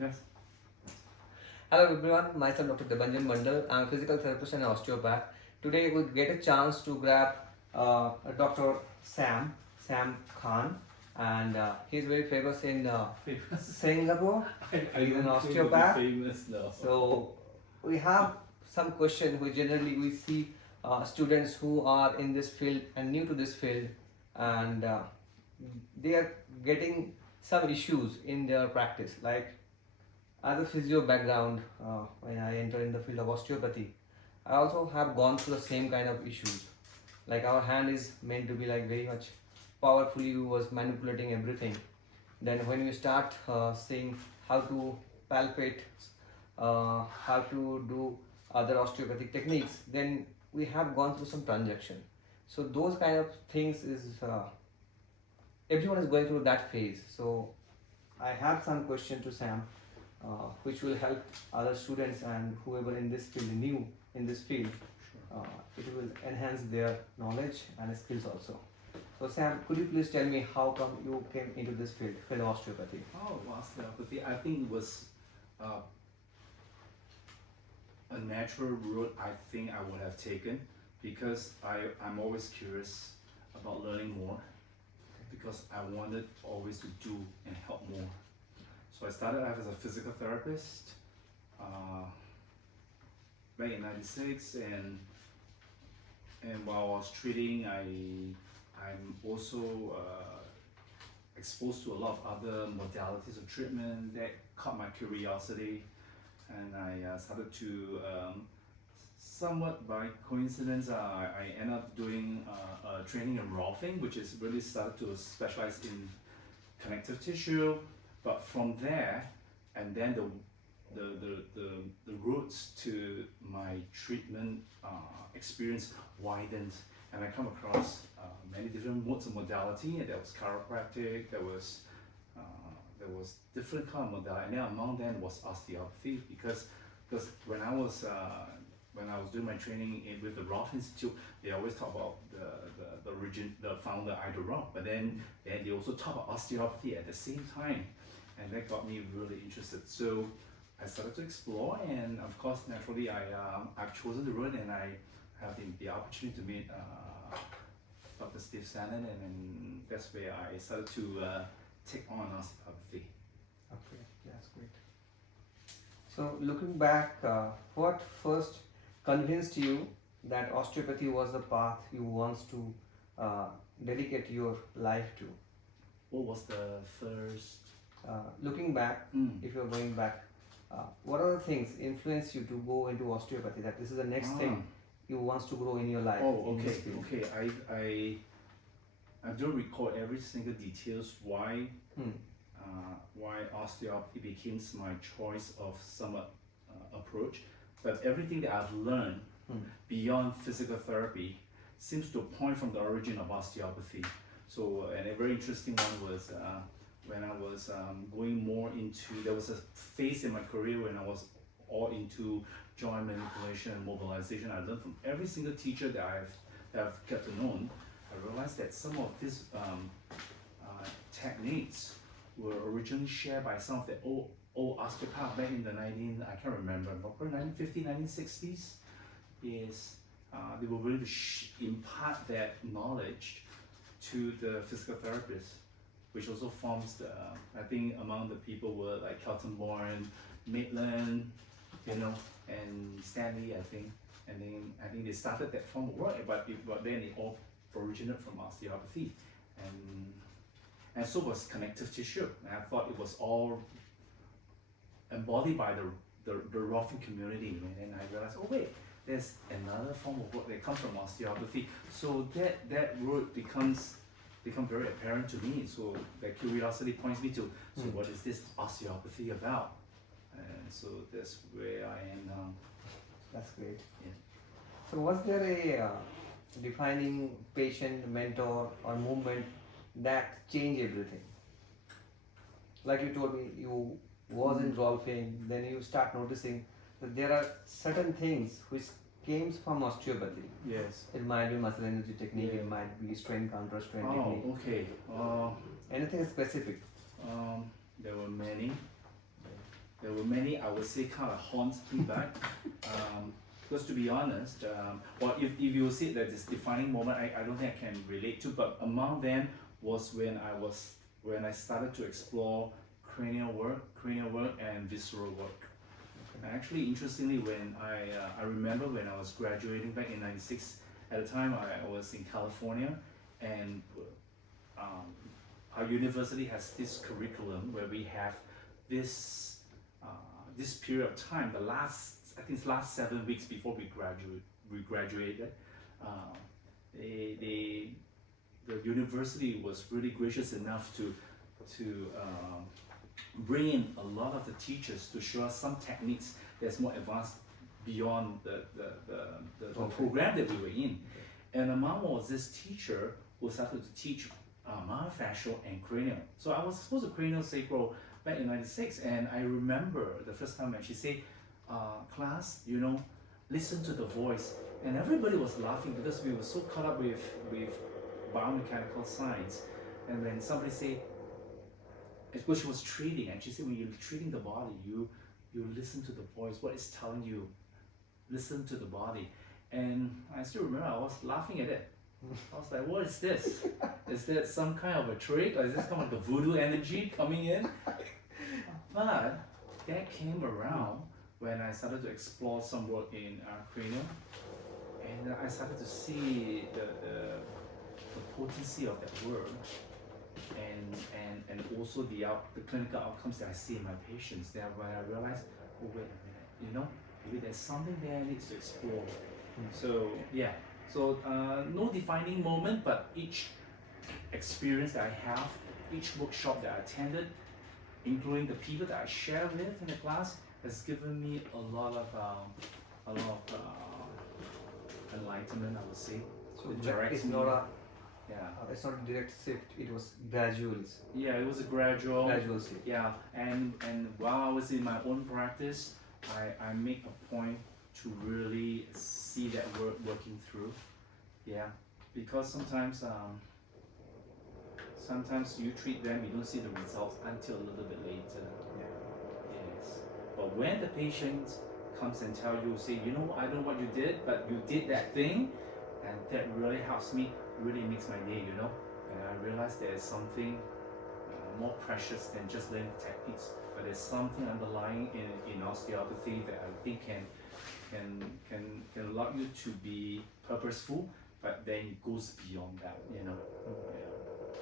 Yes. Hello everyone, myself Dr. Debanjan Mandal. I'm a physical therapist and osteopath. Today we get a chance to grab Dr. Sam Khan, and he's very famous in Famous. Singapore. I He's an don't claim to be osteopath. famous now. So we have some question which generally we see students who are in this field and new to this field, and they are getting some issues in their practice. Like as a physio background, when I enter in the field of osteopathy, I also have gone through the same kind of issues. Like our hand is meant to be like very much powerfully was manipulating everything. Then when we start seeing how to palpate, how to do other osteopathic techniques, then we have gone through some transaction. So those kind of things is everyone is going through that phase. So I have some question to Sam, which will help other students and whoever in this field, new in this field, it will enhance their knowledge and skills also. So Sam, could you please tell me how come you came into this field of osteopathy? Oh, osteopathy. I think it was uh, a natural route I think I would have taken because I'm always curious about learning more because I wanted always to do and help more. So I started out as a physical therapist back in '96, and while I was treating, I'm also exposed to a lot of other modalities of treatment that caught my curiosity, and I started to somewhat by coincidence I ended up doing training in Rolfing, which is really started to specialize in connective tissue. But from there, and then the routes to my treatment experience widened, and I come across many different modes of modality. And there was chiropractic, uh, there was different kind of modality, and then among them was osteopathy because when I was doing my training with the Roth Institute, they always talk about the founder Ida Roth, but then they also talk about osteopathy at the same time, and that got me really interested. So I started to explore, and of course, naturally, I've chosen the road, and I have the opportunity to meet Dr. Steve Shannon, and that's where I started to take on osteopathy. Okay, that's great. So looking back, what first convinced you that osteopathy was the path you want to dedicate your life to? What was the first? Looking back, if you're going back, what are the things influence you to go into osteopathy? That this is the next thing you want to grow in your life. Oh, in okay, this field. okay. I don't recall every single details why osteopathy became my choice of somewhat approach, but everything that I've learned beyond physical therapy seems to point from the origin of osteopathy. So, and a very interesting one was when I was going more into, there was a phase in my career when I was all into joint manipulation and mobilization. I learned from every single teacher that I've got to know. I realized that some of these techniques were originally shared by some of the old osteopaths back in the I can't remember, probably 1950s, 1960s. Is they were willing to impart that knowledge to the physical therapist, which also forms the, I think among the people were like Kelton-Bourne, Maitland, and Stanley, I think. And then I think they started that form of work, but then it all originated from osteopathy. And so was connective tissue. And I thought it was all embodied by the Rolfing community. And then I realized, oh wait, there's another form of work that comes from osteopathy. So that route becomes very apparent to me. So that curiosity points me to, so what is this osteopathy about? And so that's where I am now. That's great. Yeah. So was there a defining patient, mentor or movement that changed everything? Like you told me, you was in golfing, then you start noticing that there are certain things which came from osteopathy. Yes. It might be muscle energy technique, Yeah. it might be strain counter strain Oh, technique. okay. Anything specific? There were many. there were many, I would say, kind of haunt me back. Because to be honest, well, if you say that this defining moment, I don't think I can relate to, but among them was when I started to explore cranial work and visceral work. And actually, interestingly, when I remember when I was graduating back in '96, at the time I was in California, and our university has this curriculum where we have this period of time, I think it's last 7 weeks before we graduated. The university was really gracious enough to bring in a lot of the teachers to show us some techniques that's more advanced beyond the program that we were in. And among was this teacher who started to teach myofascial and cranial. So I was exposed to cranial sacral back in '96, and I remember the first time when she said, class, listen to the voice. And everybody was laughing because we were so caught up with biomechanical science. And when somebody said, because she was treating, and she said, when you're treating the body, you listen to the voice, what it's telling you, listen to the body. And I still remember I was laughing at it. I was like, what is this? Is that some kind of a trick, or is this kind of like a voodoo energy coming in? But that came around when I started to explore some work in cranial, and I started to see the potency of that work, and also the clinical outcomes that I see in my patients. There, when I realized, oh wait a minute, maybe there's something there I need to explore. So yeah, so no defining moment, but each experience that I have, each workshop that I attended, including the people that I share with in the class, has given me a lot of enlightenment, I would say. So It it's directs not me. a Yeah. it's not a direct shift. It was gradual. Yeah, it was a gradual shift. Yeah, and while I was in my own practice, I make a point to really see that work working through. Yeah, because sometimes you treat them, you don't see the results until a little bit later. Yes. But when the patient comes and tell you, say, I know what you did, but you did that thing, and that really helps me, really makes my day, And I realize there is something more precious than just learning techniques, but there's something underlying in osteopathy that I think can allow you to be purposeful, but then it goes beyond that, Yeah.